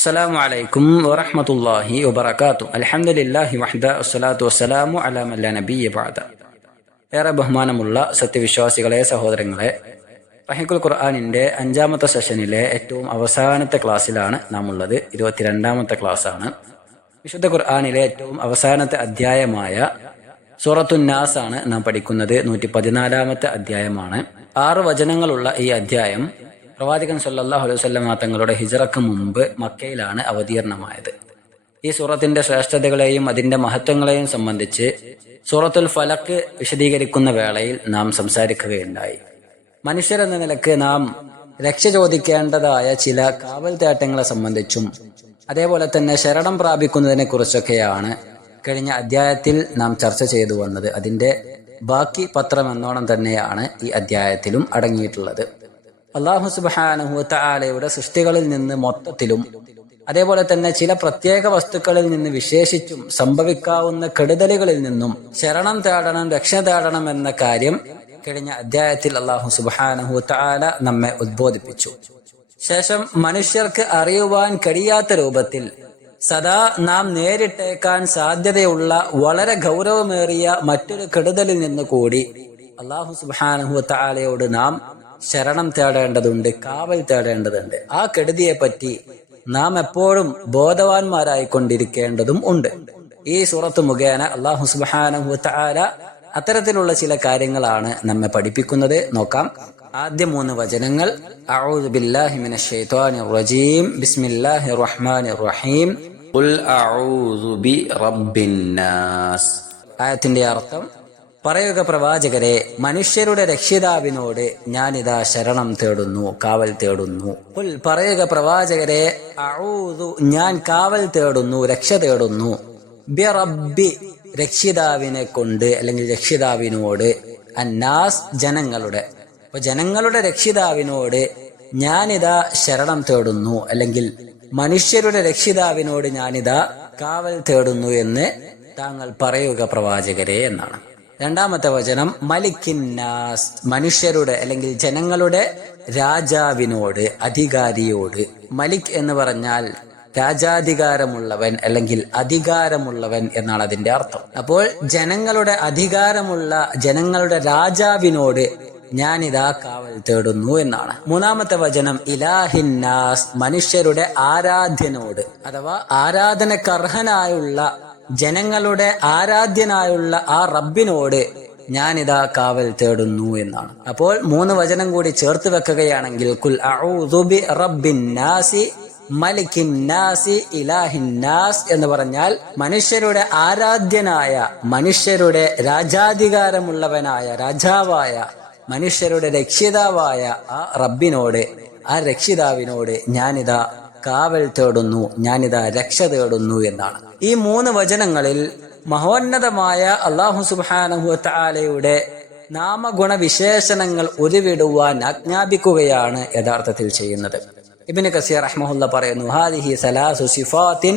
അസ്സലാമു അലൈക്കും വറഹ്മത്തുള്ളാഹി വബറകാതുഹു. അൽഹംദുലില്ലാഹി വഹ്ദ വസ്സലാത്തു വസ്സലാമു അലാ മൻ ലാ നബിയ്യ ബഅദ. ഏറെ ബഹുമാനമുള്ള സത്യവിശ്വാസികളെ, സഹോദരങ്ങളെ, റഹീഖുൽ ഖുർആനിന്റെ 5ാമത്തെ സെഷനിലെ ഏറ്റവും അവസാനത്തെ ക്ലാസ്സിലാണ് നാം ഉള്ളത്. 22ാമത്തെ ക്ലാസ്സാണ്. വിശുദ്ധ ഖുർആനിലെ ഏറ്റവും അവസാനത്തെ അധ്യായമായ സൂറത്തുൻ നാസ് ആണ് നാം പഠിക്കുന്നത്. 114ാമത്തെ അധ്യായമാണ്. 6 വചനങ്ങളുള്ള ഈ അധ്യായം പ്രവാചകൻ സല്ലല്ലാഹു അലൈഹി വസല്ലം തങ്ങളുടെ ഹിജ്റക്ക് മുമ്പ് മക്കയിലാണ് അവതീർണമായത്. ഈ സൂറത്തിന്റെ ശ്രേഷ്ഠതകളെയും അതിന്റെ മഹത്വങ്ങളെയും സംബന്ധിച്ച് സൂറത്തുൽ ഫലക്ക് വിശദീകരിക്കുന്ന വേളയിൽ നാം സംസാരിക്കുകയുണ്ടായി. മനുഷ്യരെന്ന നിലക്ക് നാം രക്ഷ ചോദിക്കേണ്ടതായ ചില കാവൽ തേട്ടങ്ങളെ സംബന്ധിച്ചും അതേപോലെ തന്നെ ശരണം പ്രാപിക്കുന്നതിനെ കുറിച്ചൊക്കെയാണ് കഴിഞ്ഞ അധ്യായത്തിൽ നാം ചർച്ച ചെയ്തു വന്നത്. അതിന്റെ ബാക്കി പത്രം എന്നോണം തന്നെയാണ് ഈ അധ്യായത്തിലും അടങ്ങിയിട്ടുള്ളത്. അല്ലാഹു സുബ്ഹാനഹു വ തആലയുടെ സൃഷ്ടികളിൽ നിന്ന് മൊത്തത്തിലും അതേപോലെ തന്നെ ചില പ്രത്യേക വസ്തുക്കളിൽ നിന്ന് വിശേഷിച്ചും സംഭവിക്കാവുന്ന കെടുതലുകളിൽ നിന്നും ശരണം തേടണം, രക്ഷ തേടണം എന്ന കാര്യം കഴിഞ്ഞ അധ്യായത്തിൽ അല്ലാഹു സുബ്ഹാനഹു വ തആല നമ്മെ ഉദ്ബോധിപ്പിച്ചു. ശേഷം മനുഷ്യർക്ക് അറിയുവാൻ കഴിയാത്ത രൂപത്തിൽ സദാ നാം നേരിട്ടേക്കാൻ സാധ്യതയുള്ള വളരെ ഗൗരവമേറിയ മറ്റൊരു കെടുതലിൽ നിന്ന് കൂടി അല്ലാഹു സുബ്ഹാനഹു വ തആലയോട് നാം ശരണം തേടേണ്ടതുണ്ട്, കാവൽ തേടേണ്ടതുണ്ട്. ആ കെടുതിയെ പറ്റി നാം എപ്പോഴും ബോധവാന്മാരായിക്കൊണ്ടിരിക്കേണ്ടതും ഉണ്ട്. ഈ സൂറത്ത് മുഖേന അല്ലാഹു സുബ്ഹാനഹു വ തആല അത്തരത്തിലുള്ള ചില കാര്യങ്ങളാണ് നമ്മെ പഠിപ്പിക്കുന്നത്. നോക്കാം. ആദ്യ 3 വചനങ്ങൾ. അഊദു ബില്ലാഹി മിനശ് ശൈത്വാനിർ റജീം. ബിസ്മില്ലാഹിർ റഹ്മാനിർ റഹീം. ഖുൽ അഊദു ബി റബ്ബിൻ നാസ്. ആയത്തിന്റെ അർത്ഥം, പറയുക പ്രവാചകരെ, മനുഷ്യരുടെ രക്ഷിതാവിനോട് ഞാനിതാ ശരണം തേടുന്നു, കാവൽ തേടുന്നു. ഖുൽ, പറയുക പ്രവാചകരെ, അഊദു, ഞാൻ കാവൽ തേടുന്നു, രക്ഷ തേടുന്നു, ബി റബ്ബി, രക്ഷിതാവിനെ കൊണ്ട് അല്ലെങ്കിൽ രക്ഷിതാവിനോട്, അന്നാസ്, ജനങ്ങളുടെ. അപ്പൊ ജനങ്ങളുടെ രക്ഷിതാവിനോട് ഞാനിതാ ശരണം തേടുന്നു, അല്ലെങ്കിൽ മനുഷ്യരുടെ രക്ഷിതാവിനോട് ഞാനിതാ കാവൽ തേടുന്നു എന്ന് താങ്കൾ പറയുക പ്രവാചകരെ എന്നാണ്. 2ാമത്തെ വചനം, മലിക്കിന്നാസ്, മനുഷ്യരുടെ അല്ലെങ്കിൽ ജനങ്ങളുടെ രാജാവിനോട്, അധികാരിയോട്. മലിക് എന്ന് പറഞ്ഞാൽ രാജാധികാരമുള്ളവൻ അല്ലെങ്കിൽ അധികാരമുള്ളവൻ എന്നാണ് അതിന്റെ അർത്ഥം. അപ്പോൾ ജനങ്ങളുടെ അധികാരമുള്ള, ജനങ്ങളുടെ രാജാവിനോട് ഞാനിതാ കാവൽ തേടുന്നു എന്നാണ്. 3ാമത്തെ വചനം, ഇലാഹിന്നാസ്, മനുഷ്യരുടെ ആരാധ്യനോട് അഥവാ ആരാധനക്കർഹനായുള്ള, ജനങ്ങളുടെ ആരാധ്യനായുള്ള ആ റബ്ബിനോട് ഞാനിതാ കാവൽ തേടുന്നു എന്നാണ്. അപ്പോൾ 3 വചനം കൂടി ചേർത്ത് വെക്കുകയാണെങ്കിൽ, കുൽ അഊദു ബി റബ്ബിൻ നാസി മലിക്കിൻ നാസി ഇലാഹിൻ നാസ് എന്ന് പറഞ്ഞാൽ മനുഷ്യരുടെ ആരാധ്യനായ, മനുഷ്യരുടെ രാജാധികാരമുള്ളവനായ, രാജാവായ, മനുഷ്യരുടെ രക്ഷിതാവായ ആ റബ്ബിനോട്, ആ രക്ഷിതാവിനോട് ഞാനിതാ കാവൽ തേടുന്നു, ഞാനിതാ രക്ഷ തേടുന്നു എന്നാണ്. ഈ 3 വചനങ്ങളിൽ മഹോന്നതമായ അല്ലാഹു സുബ്ഹാനഹു വ തആലയുടെ നാമഗുണ വിശേഷണങ്ങൾ ഉരുവിടുവാൻ ആജ്ഞാപിക്കുകയാണ് യഥാർത്ഥത്തിൽ ചെയ്യുന്നത്. ഇബ്നു കസീർ റഹ്മഹുല്ലാ പറയുന്നു, ഹാദിഹി സലാസു സിഫാത്തിൻ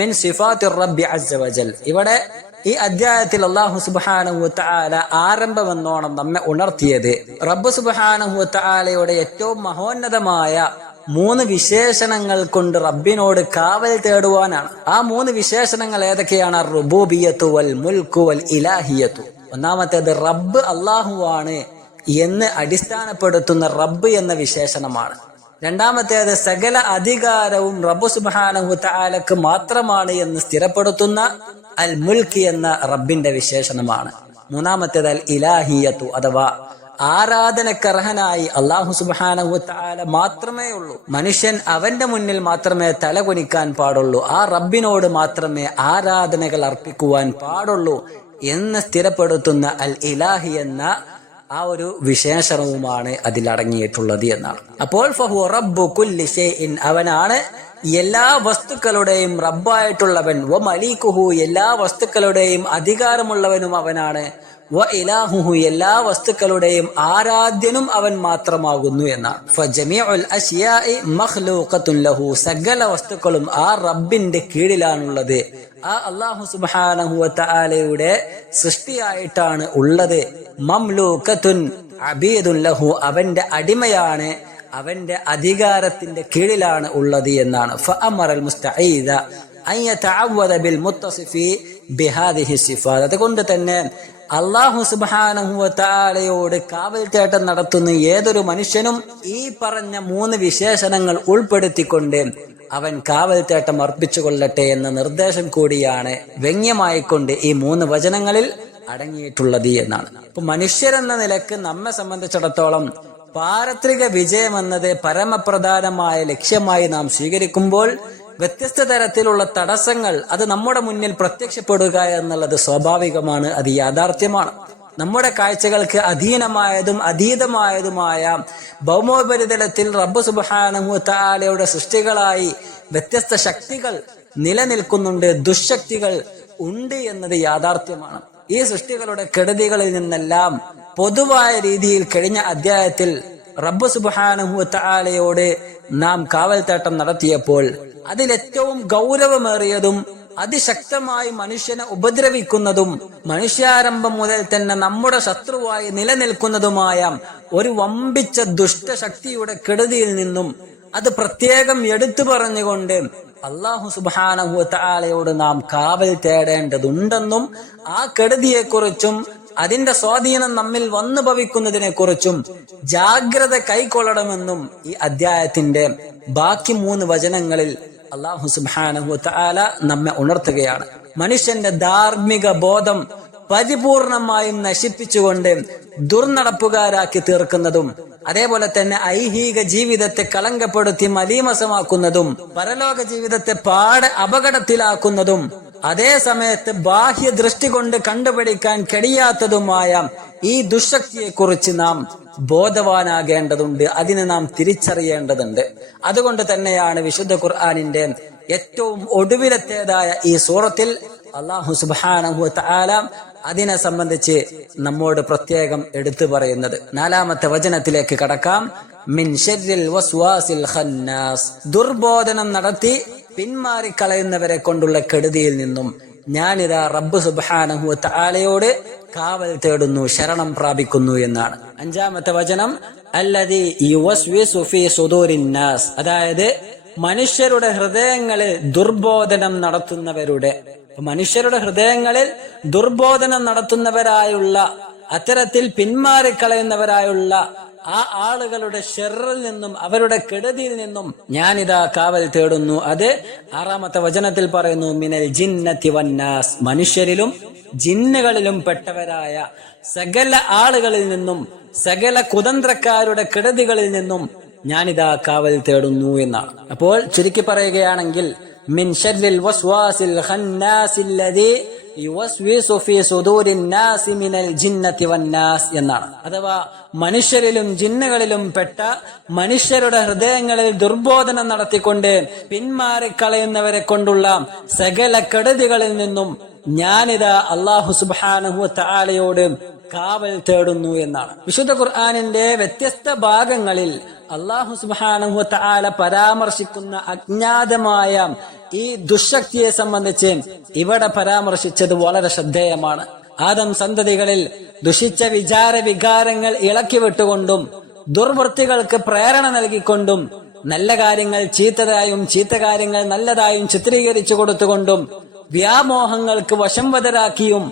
മിൻ സിഫാത്തിർ റബ്ബി അസ്സ വജൽ. ഇവിടെ ഈ അധ്യായത്തിൽ അല്ലാഹു സുബ്ഹാനഹു വ തആല ആരംഭമെന്നോണം നമ്മെ ഉണർത്തിയത് റബ്ബ് സുബ്ഹാനഹു വ തആലയുടെ ഏറ്റവും മഹോന്നതമായ 3 വിശേഷണങ്ങൾ കൊണ്ട് റബ്ബിനോട് കാവൽ തേടുവാനാണ്. ആ 3 വിശേഷണങ്ങൾ ഏതൊക്കെയാണ്? റുബൂബിയ്യത്തു വൽ മുൽക്കു വൽ ഇലാഹിയ്യത്തു. ഒന്നാമത്തേത് റബ്ബ് അല്ലാഹുവാണ് എന്ന് അടിസ്ഥാനപ്പെടുത്തുന്ന റബ്ബ് എന്ന വിശേഷണമാണ്. 2ാമത്തേത് സകല അധികാരവും റബ്ബ് സുബ്ഹാനഹു വ തആലക്ക് മാത്രമാണ് എന്ന് സ്ഥിരപ്പെടുത്തുന്ന അൽ മുൽക്ക് എന്ന റബ്ബിന്റെ വിശേഷണമാണ്. 3ാമത്തേത് അൽ ഇലാഹിയ്യത്തു അഥവാ ആരാധനക്കർഹനായി അല്ലാഹു സുബ്ഹാനഹു വ തആല മാത്രമേ ഉള്ളൂ. മനുഷ്യൻ അവന്റെ മുന്നിൽ മാത്രമേ തലകുനിക്കാൻ പാടുള്ളൂ, ആ റബ്ബിനോട് മാത്രമേ ആരാധനകൾ അർപ്പിക്കുവാൻ പാടുള്ളൂ എന്ന് സ്ഥിരപ്പെടുത്തുന്ന അൽ ഇലാഹി എന്ന ആ ഒരു വിശേഷണവുമാണ് അതിൽ അടങ്ങിയിട്ടുള്ളത് എന്നാണ്. അപ്പോൾ ഫഹു റബ്ബു കുല്ലി ഷൈഇൻ, അവനാണ് എല്ലാ വസ്തുക്കളുടെയും റബ്ബായിട്ടുള്ളവൻ. വ മലീകുഹു, എല്ലാ വസ്തുക്കളുടെയും അധികാരമുള്ളവനും അവനാണ്. വ ഇലാഹുഹു, എല്ലാ വസ്തുക്കളുടെയും ആരാധ്യനും അവൻ മാത്രമാകുന്നു എന്നാണ്. ഫജമീഉൽ അശ്യാഇ മഖ്ലൂഖത്തുൻ ലഹു, സകല വസ്തുക്കളും ആ റബ്ബിന്റെ കീഴിലാണുള്ളത്. ആ അല്ലാഹു സുബ്ഹാനഹു വ തആലയുടെ സൃഷ്ടിയായിട്ടാണ് ഉള്ളത്. മംലൂഖത്തുൻ അബീദുൻ ലഹു, അവന്റെ അടിമയാണ്. അവന്റെ അധികാരത്തിന്റെ കീഴിലാണ് ഉള്ളത് എന്നാണ്. ഫഅമറൽ മുസ്തഈദ അൻ യതഅവദ ബിൽ മുത്തസിഫി ബിഹാദിഹി സിഫാത്ത്. അതുകൊണ്ട് തന്നെ അല്ലാഹു സുബ്ഹാനഹു വ തആലയോട് കാവൽ തേട്ടം നടത്തുന്ന ഏതൊരു മനുഷ്യനും ഈ പറഞ്ഞ 3 വിശേഷണങ്ങൾ ഉൾപ്പെടുത്തിക്കൊണ്ട് അവൻ കാവൽ തേട്ടം അർപ്പിച്ചു കൊള്ളട്ടെ എന്ന നിർദ്ദേശം കൂടിയാണ് വ്യംഗ്യമായിക്കൊണ്ട് ഈ 3 വചനങ്ങളിൽ അടങ്ങിയിട്ടുള്ളത് എന്നാണ്. അപ്പൊ മനുഷ്യരെന്ന നിലക്ക് നമ്മെ സംബന്ധിച്ചിടത്തോളം പാരത്രിക വിജയം എന്നത് പരമപ്രധാനമായ ലക്ഷ്യമായി നാം സ്വീകരിക്കുമ്പോൾ വ്യത്യസ്ത തരത്തിലുള്ള തടസ്സങ്ങൾ അത് നമ്മുടെ മുന്നിൽ പ്രത്യക്ഷപ്പെടുക എന്നുള്ളത് സ്വാഭാവികമാണ്, അത് യാഥാർത്ഥ്യമാണ്. നമ്മുടെ കാഴ്ചകൾക്ക് അധീനമായതും അതീതമായതുമായ ഭൗമോപരിതലത്തിൽ റബ്ബ് സുബ്ഹാനഹു വ തആലയുടെ സൃഷ്ടികളായി വ്യത്യസ്ത ശക്തികൾ നിലനിൽക്കുന്നുണ്ട്, ദുശക്തികൾ ഉണ്ട് എന്നത് യാഥാർത്ഥ്യമാണ്. ഈ സൃഷ്ടികളുടെ കെടുതികളിൽ നിന്നെല്ലാം പൊതുവായ രീതിയിൽ കഴിഞ്ഞ അധ്യായത്തിൽ റബ്ബ് സുബ്ഹാനഹു വ തആലയോട് നാം കാവൽ തേട്ടം നടത്തിയപ്പോൾ അതിലേറ്റവും ഗൗരവമേറിയതും അതിശക്തമായി മനുഷ്യനെ ഉപദ്രവിക്കുന്നതും മനുഷ്യാരംഭം മുതൽ തന്നെ നമ്മുടെ ശത്രുവായി നിലനിൽക്കുന്നതുമായ ഒരു വമ്പിച്ച ദുഷ്ടശക്തിയുടെ കെടുതിയിൽ നിന്നും അത് പ്രത്യേകം എടുത്തു പറഞ്ഞുകൊണ്ട് അല്ലാഹു സുബ്ഹാനഹു വ തആലയോട് നാം കാവൽ തേടേണ്ടതുണ്ടെന്നും ആ കെടുതിയെക്കുറിച്ചും അതിന്റെ സ്വാധീനം നമ്മിൽ വന്നു ഭവിക്കുന്നതിനെ കുറിച്ചും ജാഗ്രത കൈക്കൊള്ളണമെന്നും ഈ അധ്യായത്തിന്റെ ബാക്കി 3 വചനങ്ങളിൽ അല്ലാഹു സുബ്ഹാനഹു വ തആല നമ്മെ ഉണർത്തുകയാണ്. മനുഷ്യന്റെ ധാർമ്മിക ബോധം പരിപൂർണമായും നശിപ്പിച്ചുകൊണ്ട് ദുർനടപ്പുകാരാക്കി തീർക്കുന്നതും അതേപോലെ തന്നെ ഐഹിക ജീവിതത്തെ കളങ്കപ്പെടുത്തി മലീമസമാക്കുന്നതും പരലോക ജീവിതത്തെ പാടെ അപകടത്തിലാക്കുന്നതും അതേ സമയത്ത് ബാഹ്യ ദൃഷ്ടി കൊണ്ട് കണ്ടുപിടിക്കാൻ കഴിയാത്തതുമായ ഈ ദുശക്തിയെ കുറിച്ച് നാം ബോധവാനാകേണ്ടതുണ്ട്, അതിനെ നാം തിരിച്ചറിയേണ്ടതുണ്ട്. അതുകൊണ്ട് തന്നെയാണ് വിശുദ്ധ ഖുർആനിന്റെ ഏറ്റവും ഒടുവിലത്തേതായ ഈ സൂറത്തിൽ അല്ലാഹു സുബ്ഹാനഹു വ തആല അതിനെ സംബന്ധിച്ച് നമ്മോട് പ്രത്യേകം എടുത്തു പറയുന്നത്. 4-ാമത്തെ വചനത്തിലേക്ക് കടക്കാം. മിൻ ശർരിൽ വസ്വാസിൽ ഖന്നാസ്. ദുർബോധനം നടത്തി പിന്മാറിക്കളയുന്നവരെ കൊണ്ടുള്ള കെടുതിയിൽ നിന്നും ഞാനിതാ റബ്ബ് സുബ്ഹാനഹു വ തആലയോട് കാവൽ തേടുന്നു, ശരണം പ്രാപിക്കുന്നു എന്നാണ്. 5-ാമത്തെ വചനം അല്ലദീ യുവസ്വിസു ഫീ സുദൂരിൻ നാസ്. അതായത് മനുഷ്യരുടെ ഹൃദയങ്ങളിൽ ദുർബോധനം നടത്തുന്നവരുടെ, മനുഷ്യരുടെ ഹൃദയങ്ങളിൽ ദുർബോധനം നടത്തുന്നവരായുള്ള, അത്തരത്തിൽ പിന്മാറിക്കളയുന്നവരായുള്ള ആ ആളുകളുടെ ഷെറിൽ നിന്നും അവരുടെ കെടുതിയിൽ നിന്നും ഞാനിതാ കാവൽ തേടുന്നു. അത് 6-ാമത്തെ വചനത്തിൽ പറയുന്നു മിനൽ ജിന്നതി വന്നാസ്. മനുഷ്യരിലും ജിന്നുകളിലും പെട്ടവരായ സകല ആളുകളിൽ നിന്നും സകല കുതന്ത്രക്കാരുടെ കെടുതികളിൽ നിന്നും ഞാനിതാ കാവൽ തേടുന്നു എന്നാണ്. അപ്പോൾ ചുരുക്കി പറയുകയാണെങ്കിൽ മിൻ ശർരിൽ വസ്വാസിൽ ഖന്നാസില്ലദീ യുവസ്വിസു ഫീ സുദൂരിൻ നാസി മിനൽ ജിന്നതി വന്നാസ് എന്നാണ്. അഥവാ മനുഷ്യരിലും ജിന്നുകളിലും പെട്ട മനുഷ്യരുടെ ഹൃദയങ്ങളിൽ ദുർബോധനം നടത്തിക്കൊണ്ട് പിന്മാറിക്കളയുന്നവരെ കൊണ്ടുള്ള സകല കെടുതികളിൽ നിന്നും ഞാനിതാ അല്ലാഹു സുബ്ഹാനഹു വ തആലയോട് കാവൽ തേടുന്നു എന്നാണ്. വിശുദ്ധ ഖുർആനിന്റെ വ്യത്യസ്ത ഭാഗങ്ങളിൽ അല്ലാഹു സുബ്ഹാനഹു വ തആല പരാമർശിക്കുന്ന അജ്ഞാതമായ ഈ ദുശക്തിയെ സംബന്ധിച്ച് ഇവിടെ പരാമർശിച്ചത് വളരെ ശ്രദ്ധേയമാണ്. ആദം സന്തതികളിൽ ദുഷിച്ച വികാരങ്ങൾ ഇളക്കി വിട്ടുകൊണ്ടും ദുർവൃത്തികൾക്ക് പ്രേരണ നൽകിക്കൊണ്ടും നല്ല കാര്യങ്ങൾ ചീത്തതായും ചീത്ത കാര്യങ്ങൾ നല്ലതായും ചിത്രീകരിച്ചു കൊടുത്തുകൊണ്ടും വ്യാമോഹങ്ങൾക്ക് വശംവദരാക്കിയും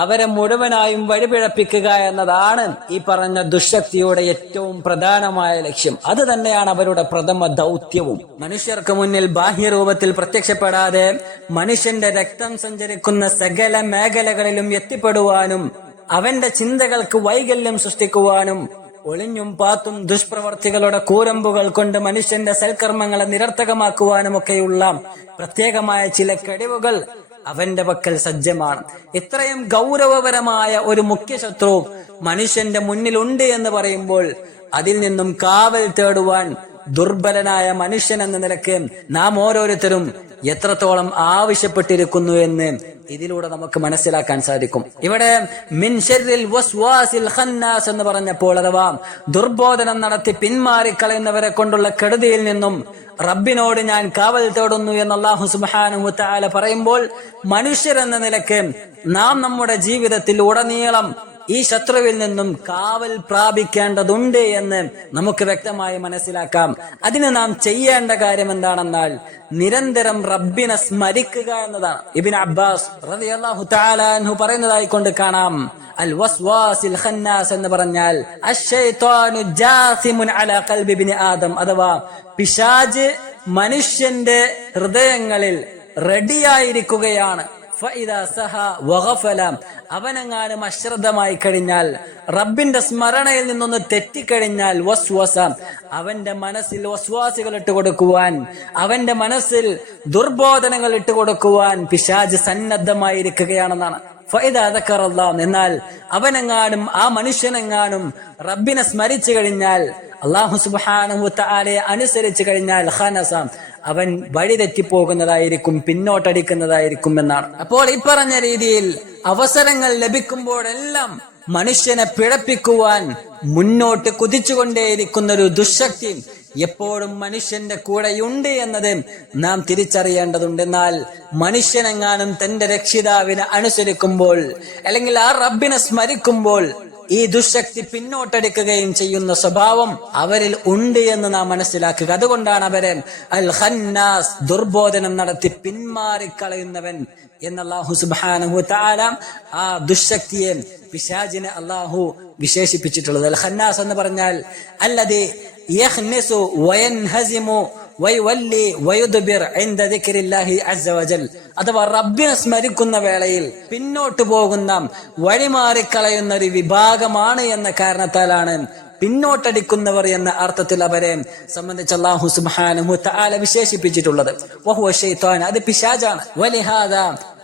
അവരെ മുഴുവനായും വഴിപിഴപ്പിക്കുക എന്നതാണ് ഈ പറഞ്ഞ ദുശക്തിയുടെ ഏറ്റവും പ്രധാനമായ ലക്ഷ്യം. അത് തന്നെയാണ് അവരുടെ പ്രഥമ ദൗത്യവും. മനുഷ്യർക്ക് മുന്നിൽ ബാഹ്യരൂപത്തിൽ പ്രത്യക്ഷപ്പെടാതെ മനുഷ്യന്റെ രക്തം സഞ്ചരിക്കുന്ന സകല മേഖലകളിലും എത്തിപ്പെടുവാനും അവന്റെ ചിന്തകൾക്ക് വൈകല്യം സൃഷ്ടിക്കുവാനും ഒളിഞ്ഞും പാത്തും ദുഷ്പ്രവർത്തികളുടെ കൂരമ്പുകൾ കൊണ്ട് മനുഷ്യന്റെ സൽക്കർമ്മങ്ങളെ നിരർത്ഥകമാക്കുവാനുമൊക്കെയുള്ള പ്രത്യേകമായ ചില കഴിവുകൾ അവന്റെ പക്കൽ സജ്ജമാണ്. ഇത്രയും ഗൗരവപരമായ ഒരു മുഖ്യ ശത്രു മനുഷ്യന്റെ മുന്നിലുണ്ട് എന്ന് പറയുമ്പോൾ അതിൽ നിന്നും കാവൽ തേടുവാൻ ദുർബലനായ മനുഷ്യൻ എന്ന നിലയ്ക്ക് നാം ഓരോരുത്തരും എത്രത്തോളം ആവശ്യപ്പെട്ടിരിക്കുന്നു എന്ന് ഇതിലൂടെ നമുക്ക് മനസ്സിലാക്കാൻ സാധിക്കും. ഇവിടെ മിൻ ശർരിൽ വസ്വാസിൽ ഖന്നാസ് എന്ന് പറഞ്ഞപ്പോൾ, അഥവാ ദുർബോധനം നടത്തി പിന്മാറിക്കളയുന്നവരെ കൊണ്ടുള്ള കെടുതിയിൽ നിന്നും റബ്ബിനോട് ഞാൻ കാവൽ തേടുന്നു എന്ന് അല്ലാഹു സുബ്ഹാനഹു വ തആല പറയുമ്പോൾ, മനുഷ്യരെന്ന നിലയ്ക്ക് നാം നമ്മുടെ ജീവിതത്തിൽ ഉടനീളം ഈ ശത്രുവിൽ നിന്നും കാവൽ പ്രാപിക്കേണ്ടതുണ്ട് എന്ന് നമുക്ക് വ്യക്തമായി മനസ്സിലാക്കാം. അതിന് നാം ചെയ്യേണ്ട കാര്യം എന്താണെന്നാൽ നിരന്തരം റബ്ബിനെ സ്മരിക്കുക എന്നതാണ്. ഇബ്നു അബ്ബാസ് റളിയല്ലാഹു തആല അൻഹു പറയുന്നതായി കൊണ്ട് കാണാം, അൽ വസ്വാസിൽ ഖന്നാസ് എന്ന് പറഞ്ഞാൽ അശ്ശൈത്വാനു ജാസിമുൻ അലാ ഖൽബി ഇബ്നി ആദം, അഥവാ പിശാച് മനുഷ്യന്റെ ഹൃദയങ്ങളിൽ റെഡിയായിരിക്കുകയാണ്. അവനെങ്ങാനും അശ്രദ്ധമായി കഴിഞ്ഞാൽ, റബ്ബിന്റെ സ്മരണയിൽ നിന്നൊന്ന് തെറ്റിക്കഴിഞ്ഞാൽ, വസ്വസ അവന്റെ മനസ്സിൽ വസ്വാസികൾ ഇട്ടുകൊടുക്കുവാൻ, അവന്റെ മനസ്സിൽ ദുർബോധനങ്ങൾ ഇട്ടുകൊടുക്കുവാൻ പിശാച് സന്നദ്ധമായിരിക്കുകയാണെന്നാണ്. എന്നാൽ അവനെങ്ങാനും ആ മനുഷ്യനെങ്ങാനും റബ്ബിനെ സ്മരിച്ചു കഴിഞ്ഞാൽ, അല്ലാഹു സുബ്ഹാനഹു വതആലയെ അനുസരിച്ചു കഴിഞ്ഞാൽ, ഖനസ അവൻ വഴി തെറ്റിപ്പോകുന്നതായിരിക്കും, പിന്നോട്ടടിക്കുന്നതായിരിക്കും എന്നാണ്. അപ്പോൾ ഈ പറഞ്ഞ രീതിയിൽ അവസരങ്ങൾ ലഭിക്കുമ്പോഴെല്ലാം മനുഷ്യനെ പിഴപ്പിക്കുവാൻ മുന്നോട്ട് കുതിച്ചുകൊണ്ടേയിരിക്കുന്ന ഒരു ദുശക്തി എപ്പോഴും മനുഷ്യന്റെ കൂടെയുണ്ട് എന്നത് നാം തിരിച്ചറിയേണ്ടതുണ്ട്. എന്നാൽ മനുഷ്യനെങ്ങാനും തന്റെ രക്ഷിതാവിനെ അനുസരിക്കുമ്പോൾ, അല്ലെങ്കിൽ ആ റബ്ബിനെ സ്മരിക്കുമ്പോൾ ഈ ദുശക്തി പിന്നോട്ടടിക്കുകയും ചെയ്യുന്ന സ്വഭാവം അവരിൽ ഉണ്ട് എന്ന് നാം മനസ്സിലാക്കുക. അതുകൊണ്ടാണ് അവരെ അൽ ഖന്നാസ്, ദുർബോധനം നടത്തി പിന്മാറിക്കളയുന്നവൻ എന്ന് അല്ലാഹു സുബ്ഹാനഹു വതആല ആ ദുശക്തിയെ, പിശാചിനെ അല്ലാഹു വിശേഷിപ്പിച്ചിട്ടുള്ളത്. അൽ ഖന്നാസ് എന്ന് പറഞ്ഞാൽ അല്ലദി യഖ്നിസു വയൻഹസിമു വയവല്ലി വയുദ്ബിർ ഇൻദ ദിക്രില്ലാഹി അസ്സ വജൽ, അഥവാ റബ്ബിനെ സ്മരിക്കുന്ന വേളയിൽ പിന്നോട്ട് പോകുന്ന, വഴിമാറിക്കളയുന്ന ഒരു വിഭാഗമാണ് എന്ന കാരണത്താലാണ് പിന്നോട്ടടിക്കുന്നവർ എന്ന അർത്ഥത്തിൽ അവരെ സംബന്ധിച്ച് അല്ലാഹു സുബ്ഹാനഹു വതആല വിശേഷിപ്പിച്ചിട്ടുള്ളത്. വഹുവ ശൈത്താൻ, അത് പിശാചാണ്. വലിഹാദ,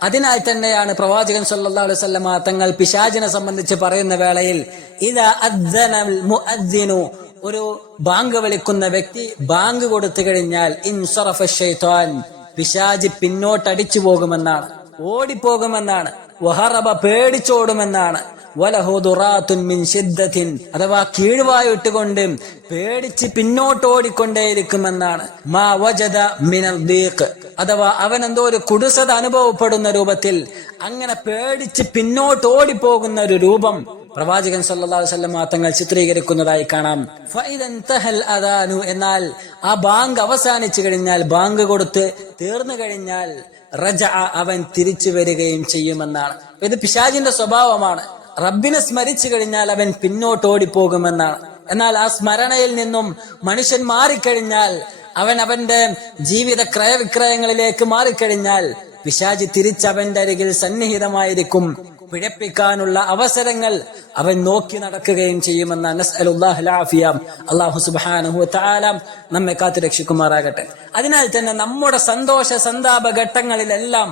അതിനാൽ തന്നെയാണ് പ്രവാചകൻ സല്ലല്ലാഹു അലൈഹി വസല്ലമ തങ്ങൾ പിശാചിനെ സംബന്ധിച്ച് പറയുന്ന വേളയിൽ ഇദാ അദ്ദനൽ മുഅദ്ദിനു, ഒരു ബാങ്ക് വിളിക്കുന്ന വ്യക്തി ബാങ്ക് കൊടുത്തു കഴിഞ്ഞാൽ, ഇൻസറഫ ശൈത്താൻ, പിശാച് പിന്നോട്ടടിച്ചു പോകുമെന്നാണ്, ഓടിപ്പോകുമെന്നാണ്. വഹറബ, പേടിച്ചോടുമെന്നാണ്. വലഹു ദുറാത്തുൻ മിൻ ശിദ്ദത്തിൻ, അഥവാ കീഴ്വായിട്ടുകൊണ്ട് പേടിച്ച് പിന്നോട്ട് ഓടിക്കൊണ്ടേയിരിക്കുമെന്നാണ്. മാ വജദ മിനൽ ദീഖ്, അഥവാ അവൻ എന്തോ ഒരു കുടുസത അനുഭവപ്പെടുന്ന രൂപത്തിൽ അങ്ങനെ പേടിച്ച് പിന്നോട്ട് ഓടിപ്പോകുന്ന ഒരു രൂപം പ്രവാചകൻ സല്ലല്ലാഹു അലൈഹി വസല്ലം തങ്ങൾ ചിത്രീകരിക്കുന്നതായി കാണാം. ഫഇദൻതഹൽ അദാനു, എന്നാൽ ആ ബാങ്ക് അവസാനിച്ചു കഴിഞ്ഞാൽ, ബാങ്ക് കൊടുത്ത് തീർന്നു കഴിഞ്ഞാൽ, റജഅ, അവൻ തിരിച്ചു വരികയും ചെയ്യുമെന്നാണ്. ഇത് പിശാചിന്റെ സ്വഭാവമാണ്. റബ്ബിനെ സ്മരിച്ചു കഴിഞ്ഞാൽ അവൻ പിന്നോട്ട് ഓടിപ്പോകുമെന്നാണ്. എന്നാൽ ആ സ്മരണയിൽ നിന്നും മനുഷ്യൻ മാറിക്കഴിഞ്ഞാൽ, അവൻ അവന്റെ ജീവിത ക്രയവിക്രയങ്ങളിലേക്ക് മാറിക്കഴിഞ്ഞാൽ, പിശാച് തിരിച്ചവന്റെ അരികിൽ സന്നിഹിതമായിരിക്കും. പിഴപ്പിക്കാനുള്ള അവസരങ്ങൾ അവൻ നോക്കി നടക്കുകയും ചെയ്യുമെന്ന് നസ്അലുല്ലാഹുൽ ആഫിയ. അല്ലാഹു സുബ്ഹാനഹു വതആല നമ്മെ കാത്തു രക്ഷിക്കുമാറാകട്ടെ. അതിനാൽ തന്നെ നമ്മുടെ സന്തോഷ സന്താപ ഘട്ടങ്ങളിലെല്ലാം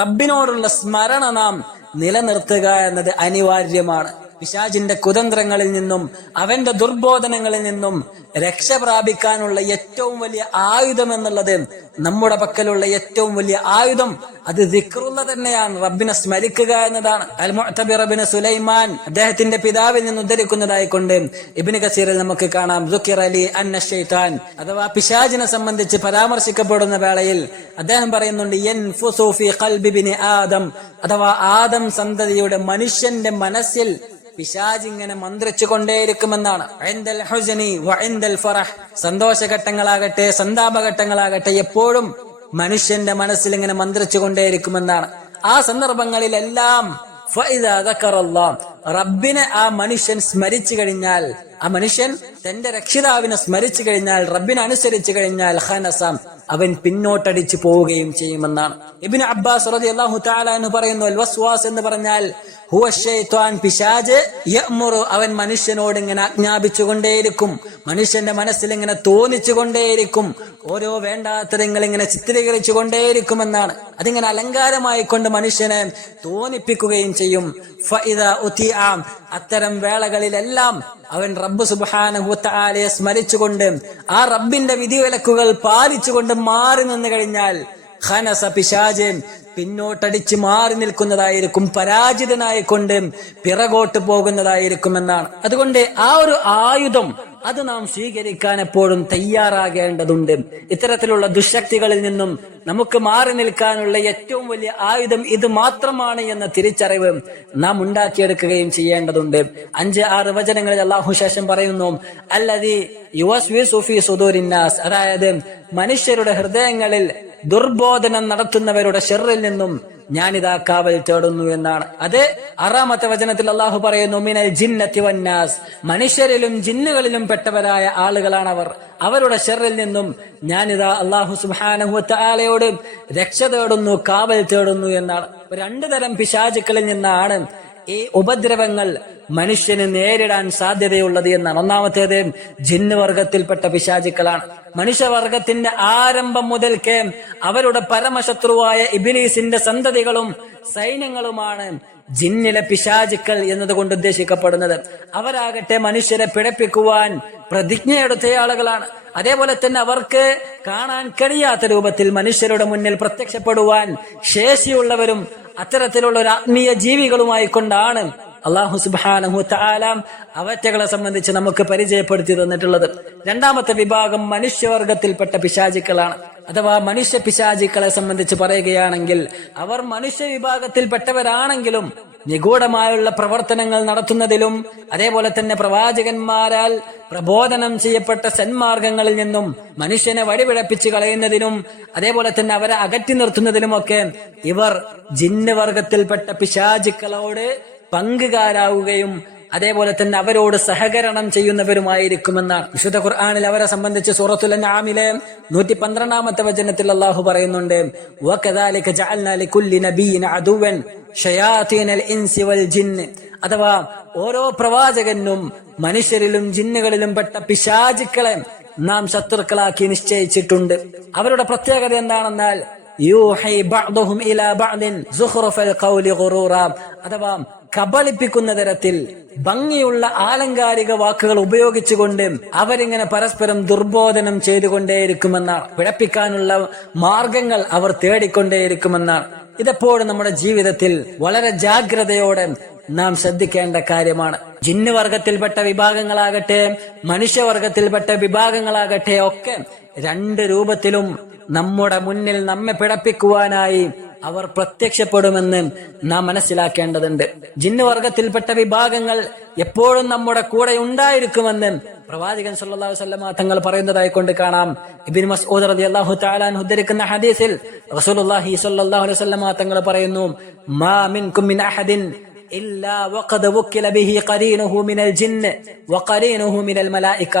റബ്ബിനോടുള്ള സ്മരണ നാം നിലനിർത്തുക എന്നത് അനിവാര്യമാണ്. പിശാചിന്റെ കുതന്ത്രങ്ങളിൽ നിന്നും അവന്റെ ദുർബോധനങ്ങളിൽ നിന്നും രക്ഷ പ്രാപിക്കാനുള്ള ഏറ്റവും വലിയ ആയുധം എന്നുള്ളത്, നമ്മുടെ പക്കലുള്ള ഏറ്റവും വലിയ ആയുധം അത് ദിക്റുള്ള തന്നെയാണ്, റബ്ബിനെ സ്മരിക്കുക എന്നതാണ്. അൽ മുഅ്തബിർ ഇബ്നു സുലൈമാൻ അദ്ദേഹത്തിന്റെ പിതാവിൽ നിന്ന് ഉദ്ധരിക്കുന്നതായിക്കൊണ്ട് ഇബ്നു കസീറിൽ നമുക്ക് കാണാം, ദുക്കിറ ലി അന്ന ശൈത്താൻ, അഥവാ പിശാചിനെ സംബന്ധിച്ച് പരാമർശിക്കപ്പെടുന്ന വേളയിൽ അദ്ദേഹം പറയുന്നുണ്ട്, യൻഫുസു ഫീ ഖൽബി ഇബ്നി ആദം, അഥവാ ആദം സന്തതിയുടെ മനുഷ്യന്റെ മനസ്സിൽ പിശാച് ഇങ്ങനെ മന്ത്രിച്ചു കൊണ്ടേയിരിക്കുമെന്നാണ്. ഇൻദൽ ഹുസ്നി വ ഇൻദൽ ഫറഹ്, സന്തോഷഘട്ടങ്ങളാകട്ടെ സന്താപഘട്ടങ്ങളാകട്ടെ എപ്പോഴും മനുഷ്യന്റെ മനസ്സിൽ ഇങ്ങനെ മന്ത്രിച്ചു കൊണ്ടേയിരിക്കുമെന്നാണ്. ആ സന്ദർഭങ്ങളിലെല്ലാം ഫഇദാ ദക്കറല്ലാഹ്, റബ്ബിനെ ആ മനുഷ്യൻ സ്മരിച്ചു കഴിഞ്ഞാൽ, ആ മനുഷ്യൻ തന്റെ രക്ഷിതാവിനെ സ്മരിച്ചു കഴിഞ്ഞാൽ, റബ്ബിനെ അനുസരിച്ചു കഴിഞ്ഞാൽ, ഖനസ, അവൻ പിന്നോട്ടടിച്ചു പോവുകയും ചെയ്യുമെന്നാണ്. ഇബ്നു അബ്ബാസ് റളിയല്ലാഹു തആല അൻഹു പറയുന്നു, അൽ വസ്വാസ് എന്ന് പറഞ്ഞാൽ ഹുവ ശൈത്താൻ, പിശാച്, യഅ്മുറു, അവൻ മനുഷ്യനോട് ഇങ്ങനെ ആജ്ഞാപിച്ചുകൊണ്ടേയിരിക്കും, മനുഷ്യന്റെ മനസ്സിൽ ഇങ്ങനെ തോന്നിച്ചുകൊണ്ടേയിരിക്കും, ഓരോ വേണ്ടാത്തരങ്ങൾ ഇങ്ങനെ ചിത്രീകരിച്ചു കൊണ്ടേയിരിക്കുമെന്നാണ്. അതിങ്ങനെ അലങ്കാരമായി കൊണ്ട് മനുഷ്യനെ തോന്നിപ്പിക്കുകയും ചെയ്യും. ഫഇദാ ഉതിഅ, അത്തരം വേളകളിലെല്ലാം അവൻ റബ്ബ് സുബ്ഹാനഹു വതആലയെ സ്മരിച്ചുകൊണ്ട് ആ റബ്ബിന്റെ വിധിവിലക്കുകൾ പാലിച്ചുകൊണ്ട് മാറി നിന്ന് കഴിഞ്ഞാൽ, ഖനസ, പിശാച് പിന്നോട്ടടിച്ച് മാറി നിൽക്കുന്നതായിരിക്കും, പരാജിതനായിക്കൊണ്ട് പിറകോട്ട് പോകുന്നതായിരിക്കുമെന്നാണ്. അതുകൊണ്ട് ആ ഒരു ആയുധം അത് നാം സ്വീകരിക്കാൻ എപ്പോഴും തയ്യാറാകേണ്ടതുണ്ട്. ഇത്തരത്തിലുള്ള ദുശക്തികളിൽ നിന്നും നമുക്ക് മാറി നിൽക്കാനുള്ള ഏറ്റവും വലിയ ആയുധം ഇത് മാത്രമാണ് എന്ന തിരിച്ചറിവ് നാം ഉണ്ടാക്കിയെടുക്കുകയും ചെയ്യേണ്ടതുണ്ട്. 5-6 വചനങ്ങളിൽ അല്ലാഹു ശേഷം പറയുന്നു, അല്ലദീ യുവസ്വിസു ഫീ സുദൂരിന്നാസ്, അതായത് മനുഷ്യരുടെ ഹൃദയങ്ങളിൽ ദുർബോധനം നടത്തുന്നവരുടെ ഷർറിൽ നിന്നും ഞാനിതാ കാവൽ തേടുന്നു എന്നാണ്. അത് 6-ാമത്തെ വചനത്തിൽ അള്ളാഹു പറയുന്നു, മിനൽ ജിന്നത്തി വന്നാസ്, മനുഷ്യരിലും ജിന്നുകളിലും പെട്ടവരായ ആളുകളാണ് അവർ, അവരുടെ ഷർറിൽ നിന്നും ഞാനിതാ അള്ളാഹു സുബ്ഹാനഹു വ തആലയോട് രക്ഷ തേടുന്നു, കാവൽ തേടുന്നു എന്നാണ്. 2 തരം പിശാചുക്കളിൽ നിന്നാണ് ഈ ഉപദ്രവങ്ങൾ മനുഷ്യന് നേരിടാൻ സാധ്യതയുള്ളത് എന്നാണ്. ഒന്നാമത്തേത് ജിന്ന് വർഗത്തിൽപ്പെട്ട പിശാചുക്കളാണ്. മനുഷ്യവർഗത്തിന്റെ ആരംഭം മുതൽക്കേ അവരുടെ പരമശത്രുവായ ഇബ്ലീസിന്റെ സന്തതികളും സൈന്യങ്ങളുമാണ് ജിന്നിലെ പിശാചുക്കൾ എന്നതുകൊണ്ട് ഉദ്ദേശിക്കപ്പെടുന്നത്. അവരാകട്ടെ മനുഷ്യരെ പിഴപ്പിക്കുവാൻ പ്രതിജ്ഞയെടുത്ത ആളുകളാണ്. അതേപോലെ തന്നെ അവർക്ക് കാണാൻ കഴിയാത്ത രൂപത്തിൽ മനുഷ്യരുടെ മുന്നിൽ പ്രത്യക്ഷപ്പെടുവാൻ ശേഷിയുള്ളവരും അത്തരത്തിലുള്ള ഒരു ആത്മീയ ജീവികളുമായി കൊണ്ടാണ് അല്ലാഹു സുബ്ഹാനഹു വ തആല അവറ്റകളെ സംബന്ധിച്ച് നമുക്ക് പരിചയപ്പെടുത്തി തന്നിട്ടുള്ളത്. 2-ാമത്തെ വിഭാഗം മനുഷ്യവർഗത്തിൽപ്പെട്ട പിശാചുക്കളാണ്. അഥവാ മനുഷ്യ പിശാചുക്കളെ സംബന്ധിച്ച് പറയുകയാണെങ്കിൽ അവർ മനുഷ്യ വിഭാഗത്തിൽപ്പെട്ടവരാണെങ്കിലും നിഗൂഢമായുള്ള പ്രവർത്തനങ്ങൾ നടത്തുന്നതിലും അതേപോലെ തന്നെ പ്രവാചകന്മാരാൽ പ്രബോധനം ചെയ്യപ്പെട്ട സന്മാർഗങ്ങളിൽ നിന്നും മനുഷ്യനെ വഴിപിഴപ്പിച്ച് കളയുന്നതിനും അതേപോലെ തന്നെ അവരെ അകറ്റി നിർത്തുന്നതിലുമൊക്കെ ഇവർ ജിന്ന് വർഗത്തിൽപ്പെട്ട പിശാചുക്കളോട് പങ്കുകാരാവുകയും അതേപോലെ തന്നെ അവരോട് സഹകരണം ചെയ്യുന്നവരുമായിരിക്കുമെന്നാണ് വിശുദ്ധ ഖുർആനിൽ അവരെ സംബന്ധിച്ച് സൂറത്തുൽ അൻആമിലെ 112-ാമത്തെ വചനത്തിൽ അല്ലാഹു പറയുന്നുണ്ട്, വകദാലിക ജഅൽനാ ലികുല്ലി നബിയ്യിൻ അദുവൻ ശയാതീനൽ ഇൻസി വൽ ജിന്ന്, അഥവാ ഓരോ പ്രവാചകനും മനുഷ്യരിലും ജിന്നുകളിലും പെട്ട പിശാചുക്കളെ നാം ശത്രുക്കളാക്കി നിശ്ചയിച്ചിട്ടുണ്ട്. അവരുടെ പ്രത്യേകത എന്താണെന്നാൽ യൂഹി ബഅ്ദുഹും ഇലാ ബഅ്ദിൻ സുഖ്റഫൽ ഖൗലി ഗുറൂറാ, അഥവാ കബളിപ്പിക്കുന്ന തരത്തിൽ ഭംഗിയുള്ള ആലങ്കാരിക വാക്കുകൾ ഉപയോഗിച്ചുകൊണ്ട് അവരിങ്ങനെ പരസ്പരം ദുർബോധനം ചെയ്തുകൊണ്ടേയിരിക്കുമെന്നാണ്. പിഴപ്പിക്കാനുള്ള മാർഗങ്ങൾ അവർ തേടിക്കൊണ്ടേയിരിക്കുമെന്നാണ്. ഇതെപ്പോഴും നമ്മുടെ ജീവിതത്തിൽ വളരെ ജാഗ്രതയോടെ നാം ശ്രദ്ധിക്കേണ്ട കാര്യമാണ്. ജിന്ന് വർഗത്തിൽപ്പെട്ട വിഭാഗങ്ങളാകട്ടെ മനുഷ്യവർഗത്തിൽപ്പെട്ട വിഭാഗങ്ങളാകട്ടെ ഒക്കെ 2 രൂപത്തിലും നമ്മുടെ മുന്നിൽ നമ്മെ പിഴപ്പിക്കുവാനായി അവർ പ്രത്യക്ഷപ്പെടുമെന്ന് നാം മനസ്സിലാക്കേണ്ടതുണ്ട്. ജിന്ന് വർഗത്തിൽപ്പെട്ട വിഭാഗങ്ങൾ എപ്പോഴും നമ്മുടെ കൂടെ ഉണ്ടായിരിക്കുമെന്ന് പ്രവാചകൻ സല്ലല്ലാഹു അലൈഹി വസല്ലം തങ്ങൾ പറയുന്നതായി കൊണ്ട് കാണാം. ഇബ്നു മസ്ഊദ് റളിയല്ലാഹു തആല അൻഹു ഉദ്ധരിക്കുന്ന ഹദീസിൽ റസൂലുള്ളാഹി സ്വല്ലല്ലാഹു അലൈഹി വസല്ലം തങ്ങൾ പറയുന്നു, മാ മിൻകും മിൻ അഹദിൻ ഇല്ലാ വഖദ് വക്കില ബിഹി ഖരീനുഹു മിനൽ ജിന്ന് വഖരീനുഹു മിനൽ മലായിക,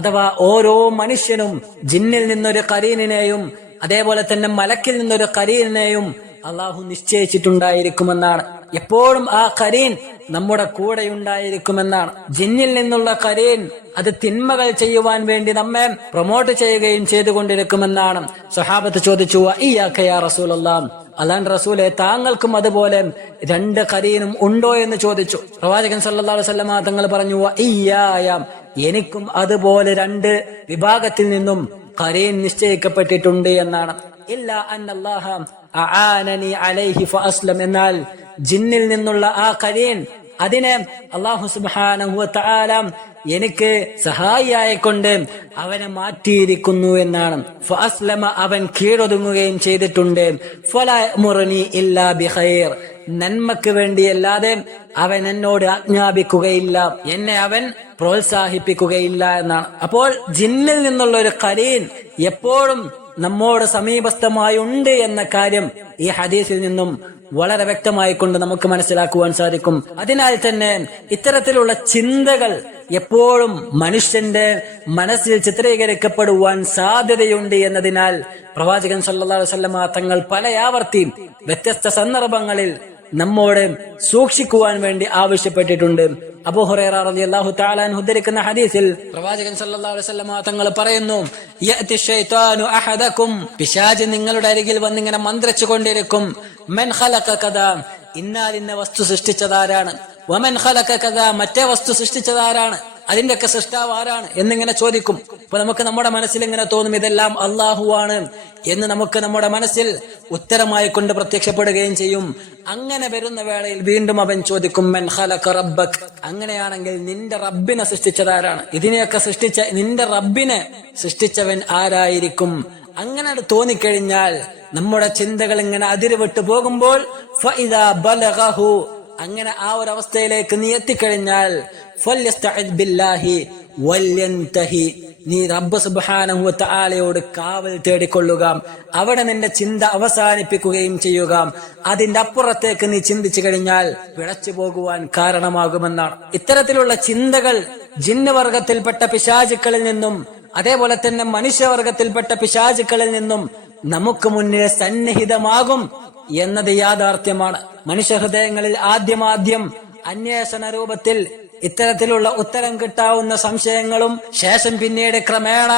അഥവാ ഓരോ മനുഷ്യനും ജിന്നിൽ നിന്നൊരു ഖരീനിനെയും അതേപോലെ തന്നെ മലക്കിൽ നിന്നൊരു ഖരീനിനെയും അള്ളാഹു നിശ്ചയിച്ചിട്ടുണ്ടായിരിക്കുമെന്നാണ്. എപ്പോഴും ആ ഖരീൻ നമ്മുടെ കൂടെ ഉണ്ടായിരിക്കുമെന്നാണ്. ജിന്നിൽ നിന്നുള്ള ഖരീൻ അത് തിന്മകൾ ചെയ്യുവാൻ വേണ്ടി നമ്മെ പ്രൊമോട്ട് ചെയ്യുകയും ചെയ്തുകൊണ്ടിരിക്കുമെന്നാണ്. സ്വഹാബത്ത് ചോദിച്ചു, ഇയ്യാക യാ റസൂലല്ലാഹ്, അല്ലാഹുവിന്റെ റസൂലെ താങ്കൾക്കും അതുപോലെ 2 ഖരീനും ഉണ്ടോ എന്ന് ചോദിച്ചു. പ്രവാചകൻ സല്ലല്ലാഹു അലൈഹി വസല്ലം തങ്ങൾ പറഞ്ഞു, ഇയ്യായ, എനിക്കും അതുപോലെ 2 വിഭാഗത്തിൽ നിന്നും ഖരീൻ നിശ്ചയിക്കപ്പെട്ടിട്ടുണ്ട് എന്നാണ്. ഇല്ലാ അന്നല്ലാഹ അആനനി അലൈഹി ഫഅസ്ലം, എന്നാൽ ജിന്നിൽ നിന്നുള്ള ആ ഖരീൻ അതിനെ അല്ലാഹു സുബ്ഹാനഹു വ തആല എനിക്ക് സഹായിയായിക്കൊണ്ട് അവനെ മാറ്റിയിരിക്കുന്നു എന്നാണ്. ഫഅസ്ലമ, അവൻ കീഴൊതുങ്ങുകയും ചെയ്തിട്ടുണ്ട്. ഫലാ യഅ്മുറുനി ഇല്ലാ ബിഖൈർ, നന്മക്ക് വേണ്ടിയല്ലാതെ അവൻ എന്നോട് ആജ്ഞാപിക്കുകയില്ല, എന്നെ അവൻ പ്രോത്സാഹിപ്പിക്കുകയില്ല എന്നാണ്. അപ്പോൾ ജിന്നിൽ നിന്നുള്ള ഒരു ഖരീൻ എപ്പോഴും നമ്മോട് സമീപസ്ഥമായി ഉണ്ട് എന്ന കാര്യം ഈ ഹദീസിൽ നിന്നും വളരെ വ്യക്തമായി കൊണ്ട് നമുക്ക് മനസ്സിലാക്കുവാൻ സാധിക്കും. അതിനാൽ തന്നെ ഇത്തരത്തിലുള്ള ചിന്തകൾ എപ്പോഴും മനുഷ്യന്റെ മനസ്സിൽ ചിത്രീകരിക്കപ്പെടുവാൻ സാധ്യതയുണ്ട് എന്നതിനാൽ പ്രവാചകൻ സല്ലല്ലാഹു അലൈഹി വസല്ലം തങ്ങൾ പല ആവർത്തി വ്യത്യസ്ത സന്ദർഭങ്ങളിൽ നമ്മോട് സൂക്ഷിക്കുവാൻ വേണ്ടി ആവശ്യപ്പെട്ടിട്ടുണ്ട്. അബൂ ഹുറൈറ റളിയല്ലാഹു തആല അൻഹു ഉദ്ധരിക്കുന്ന ഹദീസിൽ പ്രവാചകൻ സല്ലല്ലാഹു അലൈഹി വസല്ലം തങ്ങൾ പറയുന്നു, യഅതി ശൈത്താനു അഹദകും, പിശാച് നിങ്ങളുടെ അരികിൽ വന്നിങ്ങനെ മന്ത്രിച്ചു കൊണ്ടിരിക്കും, മൻ ഖലഖ കദാ, ഇന്നാൽ ഇന്ന വസ്തു സൃഷ്ടിച്ചതാരാണ്, വമൻ ഖലഖ കദാ, മറ്റേ വസ്തു സൃഷ്ടിച്ചതാരാണ്, അതിന്റെയൊക്കെ സൃഷ്ടാവ് ആരാണ് എന്നിങ്ങനെ ചോദിക്കും. അപ്പൊ നമുക്ക് നമ്മുടെ മനസ്സിൽ ഇങ്ങനെ തോന്നും ഇതെല്ലാം അള്ളാഹുവാണ് എന്ന് നമുക്ക് നമ്മുടെ മനസ്സിൽ ഉത്തരമായി കൊണ്ട് പ്രത്യക്ഷപ്പെടുകയും ചെയ്യും. അങ്ങനെ വരുന്ന വേളയിൽ വീണ്ടും അവൻ ചോദിക്കും മൻ ഖലഖ റബ്ബക്, അങ്ങനെയാണെങ്കിൽ നിന്റെ റബ്ബിനെ സൃഷ്ടിച്ചതാരാണ്? ഇതിനെയൊക്കെ സൃഷ്ടിച്ച നിന്റെ റബ്ബിനെ സൃഷ്ടിച്ചവൻ ആരായിരിക്കും? അങ്ങനെ തോന്നിക്കഴിഞ്ഞാൽ നമ്മുടെ ചിന്തകൾ ഇങ്ങനെ അതിരുവിട്ട് പോകുമ്പോൾ ഫഇദാ ബലഗഹു, അങ്ങനെ ആ ഒരു അവസ്ഥയിലേക്ക് നീ എത്തിക്കഴിഞ്ഞാൽ ഫല്യസ്തഇദ് ബില്ലാഹി വല്യൻതഹി, നീ റബ്ബ് സുബ്ഹാനഹു വ തആലയോട് കാവൽ തേടിക്കൊള്ളുക. അവിടെ നിന്റെ ചിന്ത അവസാനിപ്പിക്കുകയും ചെയ്യുക. അതിന്റെ അപ്പുറത്തേക്ക് നീ ചിന്തിച്ചു കഴിഞ്ഞാൽ പിഴച്ചു പോകുവാൻ കാരണമാകുമെന്നാണ്. ഇത്തരത്തിലുള്ള ചിന്തകൾ ജിന്നുവർഗത്തിൽപ്പെട്ട പിശാചുക്കളിൽ നിന്നും അതേപോലെ തന്നെ മനുഷ്യവർഗത്തിൽപ്പെട്ട പിശാചുക്കളിൽ നിന്നും നമുക്ക് മുന്നിൽ സന്നിഹിതമാകും എന്നത് യാഥാർത്ഥ്യമാണ്. മനുഷ്യഹൃദയങ്ങളിൽ ആദ്യം അന്വേഷണ രൂപത്തിൽ ഇത്തരത്തിലുള്ള ഉത്തരം കിട്ടാവുന്ന സംശയങ്ങളും ശേഷം പിന്നീട് ക്രമേണ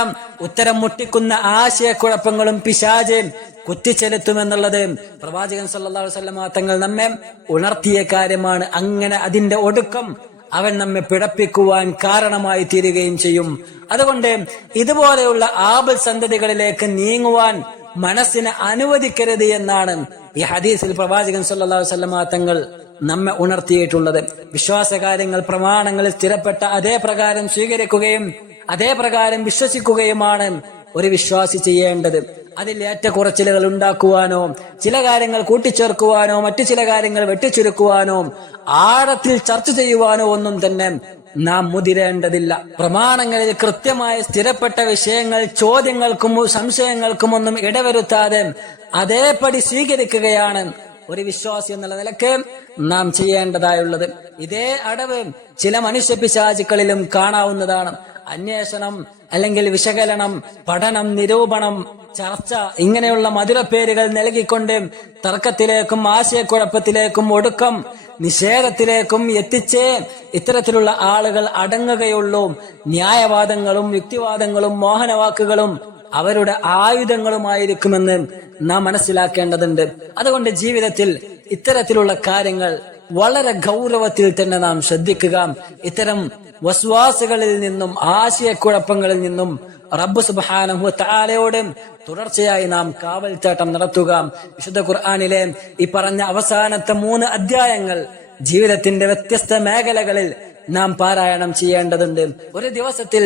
ഉത്തരം മുട്ടിക്കുന്ന ആശയക്കുഴപ്പങ്ങളും പിശാച് കുത്തിച്ചെലുത്തുമെന്നുള്ളത് പ്രവാചകൻ സല്ലല്ലാഹു അലൈഹി വസല്ലം തങ്ങൾ നമ്മെ ഉണർത്തിയ കാര്യമാണ്. അങ്ങനെ അതിന്റെ ഒടുക്കം അവൻ നമ്മെ പിഴപ്പിക്കുവാൻ കാരണമായി തീരുകയും ചെയ്യും. അതുകൊണ്ട് ഇതുപോലെയുള്ള ആപൽ സന്തതികളിലേക്ക് നീങ്ങുവാൻ മനസ്സിനെ അനുവദിക്കരുത് എന്നാണ് ഈ ഹദീസിൽ പ്രവാചകൻ സല്ലല്ലാഹു അലൈഹി വസല്ലം തങ്ങൾ നമ്മെ ഉണർത്തിയിട്ടുള്ളത്. വിശ്വാസകാര്യങ്ങൾ പ്രമാണങ്ങളിൽ സ്ഥിരപ്പെട്ട അതേ പ്രകാരം സ്വീകരിക്കുകയും അതേ പ്രകാരം വിശ്വസിക്കുകയുമാണ് ഒരു വിശ്വാസി ചെയ്യേണ്ടത്. അതിൽ ഏറ്റക്കുറച്ചിലുകൾ ഉണ്ടാക്കുവാനോ ചില കാര്യങ്ങൾ കൂട്ടിച്ചേർക്കുവാനോ മറ്റു ചില കാര്യങ്ങൾ വെട്ടിച്ചുരുക്കുവാനോ ആഴത്തിൽ ചർച്ച ചെയ്യുവാനോ ഒന്നും തന്നെ നാം മുതിരേണ്ടതില്ല. പ്രമാണങ്ങളിൽ കൃത്യമായ സ്ഥിരപ്പെട്ട വിഷയങ്ങൾ ചോദ്യങ്ങൾക്കും സംശയങ്ങൾക്കും ഒന്നും ഇടവരുത്താതെ അതേപടി സ്വീകരിക്കുകയാണ് ഒരു വിശ്വാസി എന്നുള്ള നിലക്ക് നാം ചെയ്യേണ്ടതായുള്ളത്. ഇതേ അടവ് ചില മനുഷ്യ പിശാചുക്കളിലും കാണാവുന്നതാണ്. അന്വേഷണം അല്ലെങ്കിൽ വിശകലനം, പഠനം, നിരൂപണം, ചർച്ച ഇങ്ങനെയുള്ള മധുരപ്പേരുകൾ നൽകിക്കൊണ്ട് തർക്കത്തിലേക്കും ആശയക്കുഴപ്പത്തിലേക്കും ഒടുക്കം നിഷേധത്തിലേക്കും എത്തിച്ചേ ഇത്തരത്തിലുള്ള ആളുകൾ അടങ്ങുകയുള്ളൂ. ന്യായവാദങ്ങളും യുക്തിവാദങ്ങളും മോഹനവാക്കുകളും അവരുടെ ആയുധങ്ങളുമായിരിക്കുമെന്ന് നാം മനസ്സിലാക്കേണ്ടതുണ്ട്. അതുകൊണ്ട് ജീവിതത്തിൽ ഇത്തരത്തിലുള്ള കാര്യങ്ങൾ വളരെ ഗൗരവത്തിൽ തന്നെ നാം ശ്രദ്ധിക്കുക. ഇത്തരം വസ്വാസുകളിൽ നിന്നും ആശയക്കുഴപ്പങ്ങളിൽ നിന്നും റബ്ബ് സുബ്ഹാനഹു വ തആലയോട് തുടർച്ചയായി നാം കാവൽ തേട്ടം നടത്തുക. വിശുദ്ധ ഖുർആനിലെ ഈ പറഞ്ഞ അവസാനത്തെ 3 അധ്യായങ്ങൾ ജീവിതത്തിന്റെ വ്യത്യസ്ത മേഖലകളിൽ നാം പാരായണം ചെയ്യേണ്ടതുണ്ട്. ഒരു ദിവസത്തിൽ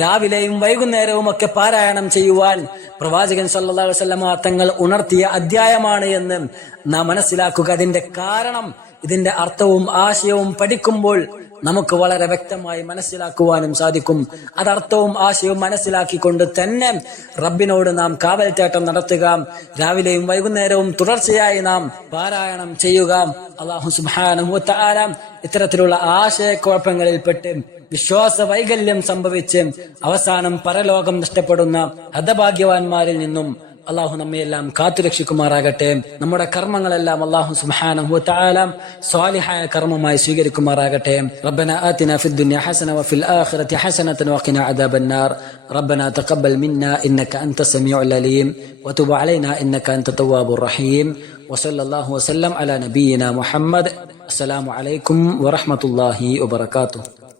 രാവിലെയും വൈകുന്നേരവും ഒക്കെ പാരായണം ചെയ്യുവാൻ പ്രവാചകൻ സല്ലല്ലാഹു അലൈഹി വസല്ലം തങ്ങൾ ഉണർത്തിയ അധ്യായമാണ് എന്ന് നാം മനസ്സിലാക്കുക. അതിന്റെ കാരണം ഇതിന്റെ അർത്ഥവും ആശയവും പഠിക്കുമ്പോൾ നമുക്ക് വളരെ വ്യക്തമായി മനസ്സിലാക്കുവാനും സാധിക്കും. അതർത്ഥവും ആശയവും മനസ്സിലാക്കിക്കൊണ്ട് തന്നെ റബ്ബിനോട് നാം കാവൽ തേട്ടം നടത്തുക. രാവിലെയും വൈകുന്നേരവും തുടർച്ചയായി നാം പാരായണം ചെയ്യുക. അല്ലാഹു സുബ്ഹാനഹു വ തആല ഇത്തരത്തിലുള്ള ആശയക്കുഴപ്പങ്ങളിൽപ്പെട്ട് വിശ്വാസ വൈകല്യം സംഭവിച്ച് അവസാനം പരലോകം നഷ്ടപ്പെടുന്ന ഹതഭാഗ്യവാന്മാരിൽ നിന്നും അള്ളാഹു നമ്മയെല്ലാം കാത്തുരക്ഷിക്കുമാറാകട്ടെ. നമ്മുടെ കർമ്മങ്ങളെല്ലാം അള്ളാഹു സുബ്ഹാനഹു വ തആല സ്വാലിഹായ കർമ്മമായി സ്വീകരിക്കുമാറാകട്ടെ. റബ്ബന ആതിനാ ഫിദ്ദുനിയ ഹസന വഫിൽ ആഖിറതി ഹസനതൻ വഖിനാ അദാബന്നാർ. റബ്ബന തഖബ്ബൽ മിന്നാ ഇന്നക അൻത സമീഉൽ അലീം വതുബ് അലൈനാ ഇന്നക അൻത തവ്വാബുർ റഹീം. വസല്ലല്ലാഹു വസല്ലം അലാ നബിയിനാ മുഹമ്മദ്. അസ്സലാമു അലൈക്കും വറഹ്മത്തുള്ളാഹി വബറകാതുഹു.